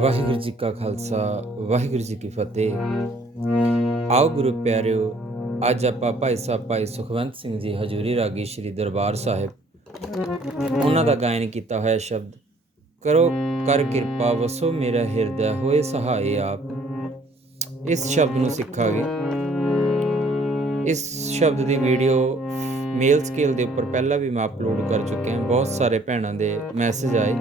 ਵਾਹਿਗੁਰੂ ਜੀ ਕਾ ਖਾਲਸਾ, ਵਾਹਿਗੁਰੂ ਜੀ ਕੀ ਫਤਿਹ। ਆਓ ਗੁਰੂ ਪਿਆਰਿਓ, ਅੱਜ ਆਪਾਂ ਭਾਈ ਸਾਹਿਬ, ਭਾਈ ਸੁਖਵੰਤ ਸਿੰਘ ਜੀ ਹਜੂਰੀ ਰਾਗੀ ਸ੍ਰੀ ਦਰਬਾਰ ਸਾਹਿਬ। ਉਹਨਾਂ ਦਾ ਗਾਇਨ ਕੀਤਾ ਹੋਇਆ ਸ਼ਬਦ, ਕਰੋ ਕਰ ਕਿਰਪਾ ਵਸੋ ਮੇਰਾ ਹਿਰਦੈ ਹੋਏ ਸਹਾਈ ਆਪ। ਇਸ ਸ਼ਬਦ ਨੂੰ ਸਿੱਖਾਂਗੇ। ਇਸ ਸ਼ਬਦ ਦੀ ਵੀਡੀਓ ਮੇਲ ਸਕੇਲ ਦੇ ਉੱਪਰ ਪਹਿਲਾਂ ਵੀ ਮੈਂ ਅਪਲੋਡ ਕਰ ਚੁੱਕਿਆ। ਹਾਂ ਬਹੁਤ ਸਾਰੇ ਭੈਣਾਂ ਦੇ ਮੈਸੇਜ ਆਏ।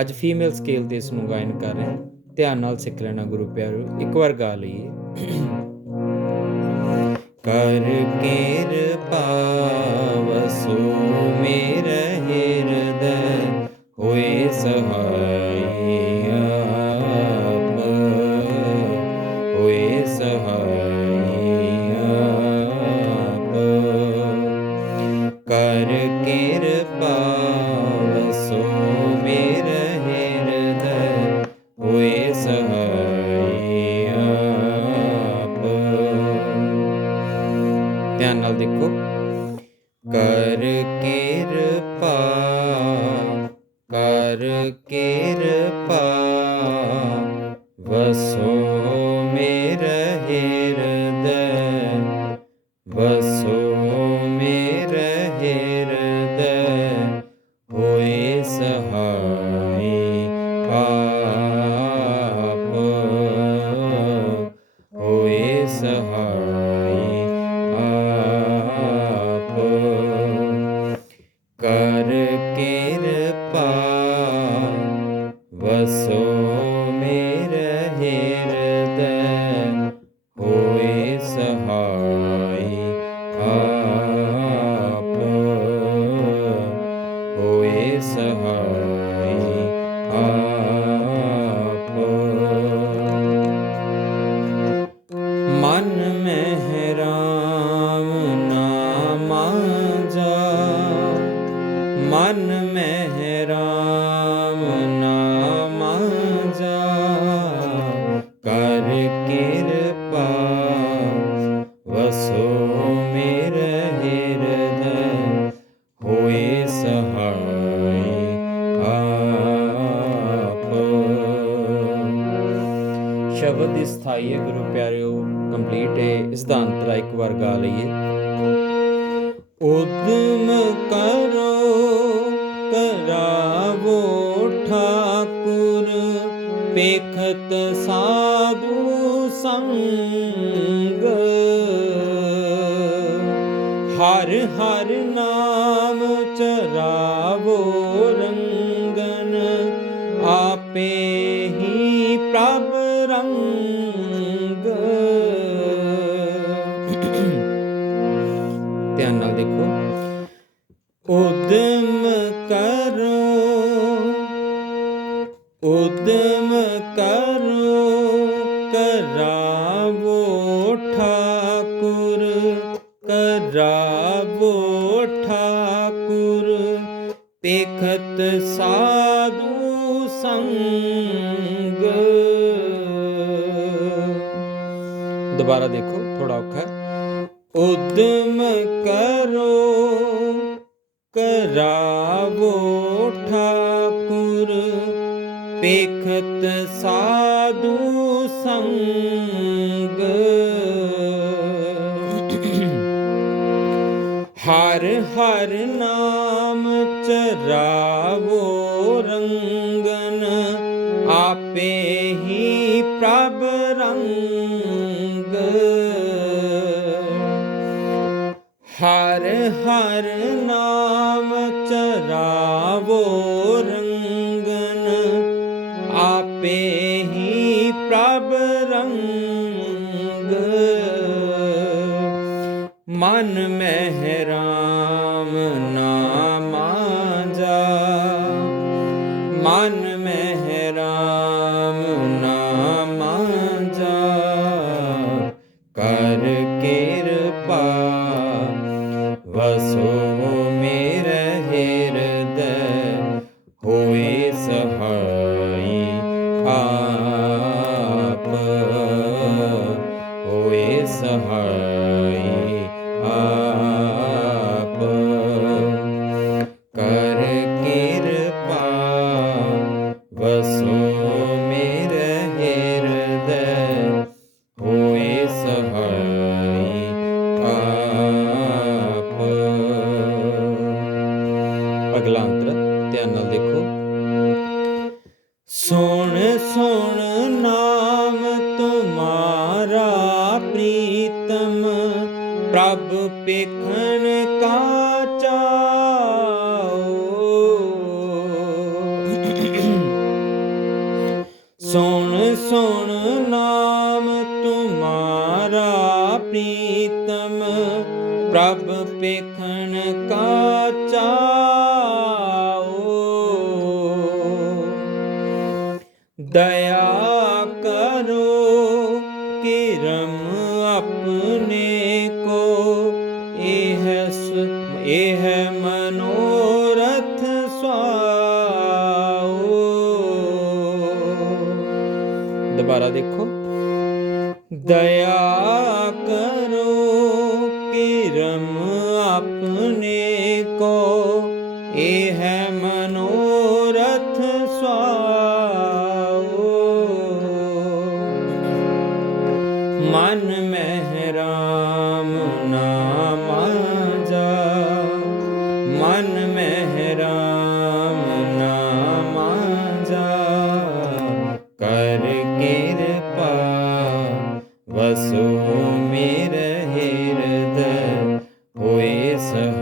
ਅੱਜ ਫੀਮੇਲ ਸਕੇਲ ਤੇ ਇਸ ਨੂੰ ਗਾਇਨ ਕਰ ਰਹੇ ਹਾਂ। ਧਿਆਨ ਨਾਲ ਸਿੱਖ ਲੈਣਾ ਗੁਰੂ ਪਿਆਰਿਓ ਇੱਕ ਵਾਰ ਗਾ ਲਈਏ। ਕਰ ਕਿਰਪਾ ਵਸੋ ਮੇਰੇ ਹਿਰਦੈ, ਹੋਏ ਸਹਾਈ ਨਾਲ ਦੇਖੋ। ਕਰ ਕਿਰਪਾ ਕਰ ਕਿਰਪਾ ਵਸੋ ਮੇਰੇ ਹਿਰਦੈ ਵਸੋ ਮੇਰੇ ਮਨ ਰਾਮ ਨਾਮਾ ਜਾ ਕਰ ਕਿਰਪਾ ਵਸੋ ਮੇਰੇ ਹਿਰਦੈ, ਹੋਏ ਸਹਾਈ ਆਪ। ਸ਼ਬਦ ਦੀ ਸਥਾਈ ਹੈ, ਗੁਰੂ ਪਿਆਰਿਓ ਕੰਪਲੀਟ ਹੈ, ਇਸ ਦਾ ਅੰਤਰਾ ਇੱਕ ਵਾਰ ਗਾ ਲਈਏ। ਉਦਮ ਕਰੋ ਕਰਾਵੋ ਠਾਕੁਰ ਪੇਖਤ ਸਾਧੂ ਸੰਗ। ਹਰ ਹਰ ਨਾਮ ਚਰਾਵੋ ਰੰਗਨ, ਆਪੇ ਹੀ ਪ੍ਰਭ ਰੰਗ। ਧਿਆਨ ਨਾਲ ਦੇਖੋ। ਉਦਮ ਕਰਾਵੋ ਠਾਕੁਰ ਕਰਾਵੋ ਠਾਕੁਰ। ਪੇਖਤ ਸਾਧੂ ਸੰਗ। ਦੁਬਾਰਾ ਦੇਖੋ ਥੋੜਾ ਔਖਾ ਹੈ। ਉਦਮ ਕਰੋ, ਕਰਾਵੋ ਠਾਕੁਰ। ਪੇਖਤ ਸਾਧੂ ਸੰਗ। ਹਰ ਹਰ ਨਾਮ ਚਰਾਵੋ ਰੰਗਨ ਆਪੇ ਹੀ ਪ੍ਰਭ ਰੰਗ। ਹਰ ਹਰ ਨਾਮ ਚਰਾਵੋ ਮਨ ਮਹਿਰਾ। ਅਗਲਾ ਅੰਤਰ ਧਿਆਨ ਨਾਲ ਦੇਖੋ। ਸੁਣ ਸੁਣ ਨਾਮ ਤੁਮਾਰਾ ਪ੍ਰੀਤਮ, ਪ੍ਰਭ ਪੇਖਣ ਕਾ ਚਾਓ ਸੋਣ ਸੋਣ ਨਾਮ ਤੁਮਾਰਾ ਪ੍ਰੀਤਮ, ਪ੍ਰਭ ਪੇਖਣ ਕਾ एह मनोरथ स्वाओ दोबारा देखो। दया करो किरम अपने को। एह मनोरथ स्वाओ मन मेहरा ਹੋਏ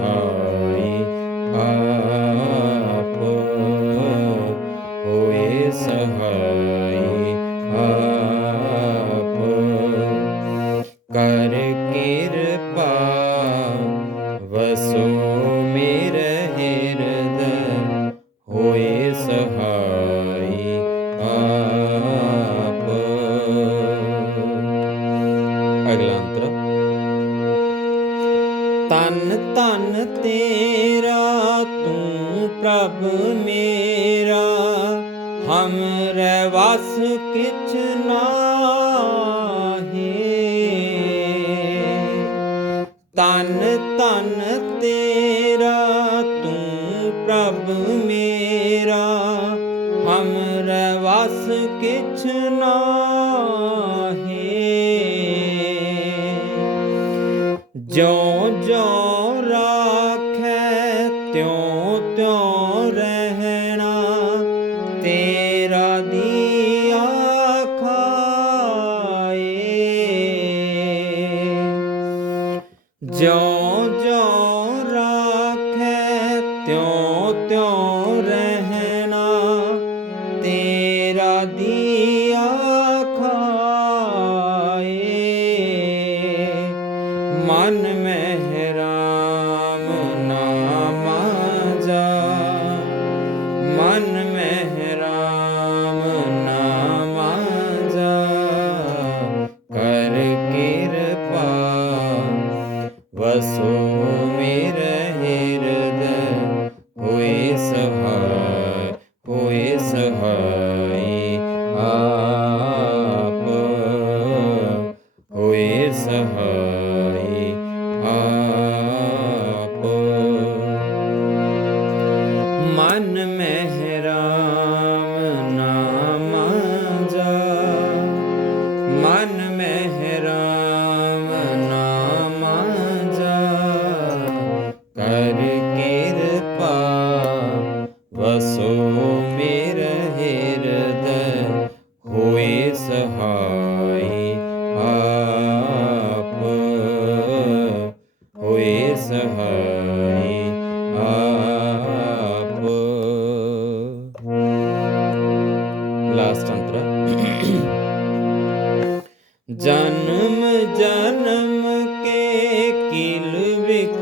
ਤਨ ਤੇਰਾ, ਤੂੰ ਪ੍ਰਭ ਮੇਰਾ। ਹਮਰੇ ਵਸ ਕਿਛ ਨਾਹੀ। ਜਿਉ ਜਿਉ ਰਾਖੈ ਤਿਉ ਤਿਉ ਰਹਿਣਾ। ਤੇਰਾ ਦੀ ਮਨ ਮਹਿਰਾਮ ਨਾਮ ਜਾ ਮਨ ਮਹਿਰਾਮ ਨਾਮ ਜਾ ਕਰ ਕਿਰਪਾ ਵਸੋ ਮੇਰੇ ਹਿਰਦੈ ਹੋਏ ਸਹਾਇ ਹੋਏ ਸਹਾਈ ਲਾਸਟ ਅੰਤਰਾ ਜਨਮ ਜਨਮ ਕੇ ਕਿਲ ਵਿਖ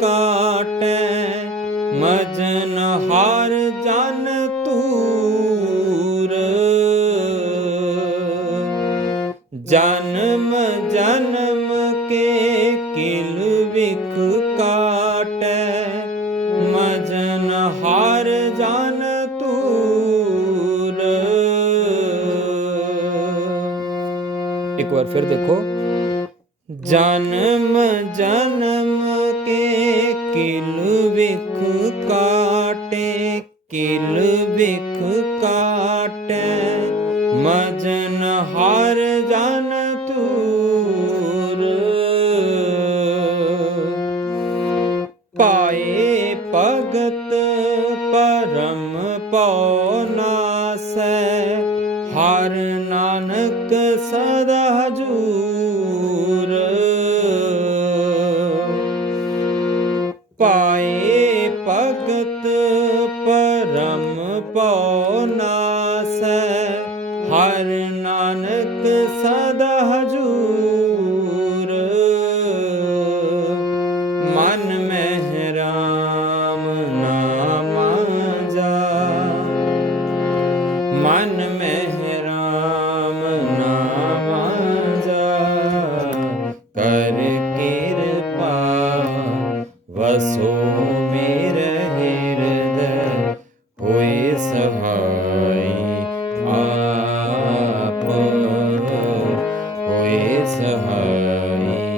ਕਾਟੈ। ਮਜਨ ਹਾਰ ਜਨ ਤੂਰ ਜਨਮ ਜਨਮ ਕੇ ਕਿਲ ਵਿਖ ਇੱਕ ਵਾਰ ਫਿਰ ਦੇਖੋ ਜਨਮ ਜਨਮ ਕੇ ਕਿਲ ਵਿਖ ਕਾਟੇ ਕਿਲ ਵਿਖ ਕਾਟੈ ਮਜਨ ਮਨ ਮਹਿ ਰਾਮ ਨਾਮ ਜਾ ਕਰ ਕਿਰਪਾ ਵਸੋ ਮੇਰੇ ਹਿਰਦੈ, ਹੋਏ ਸਹਾਈ ਆਪ। ਹੋਏ ਸਹਾਈ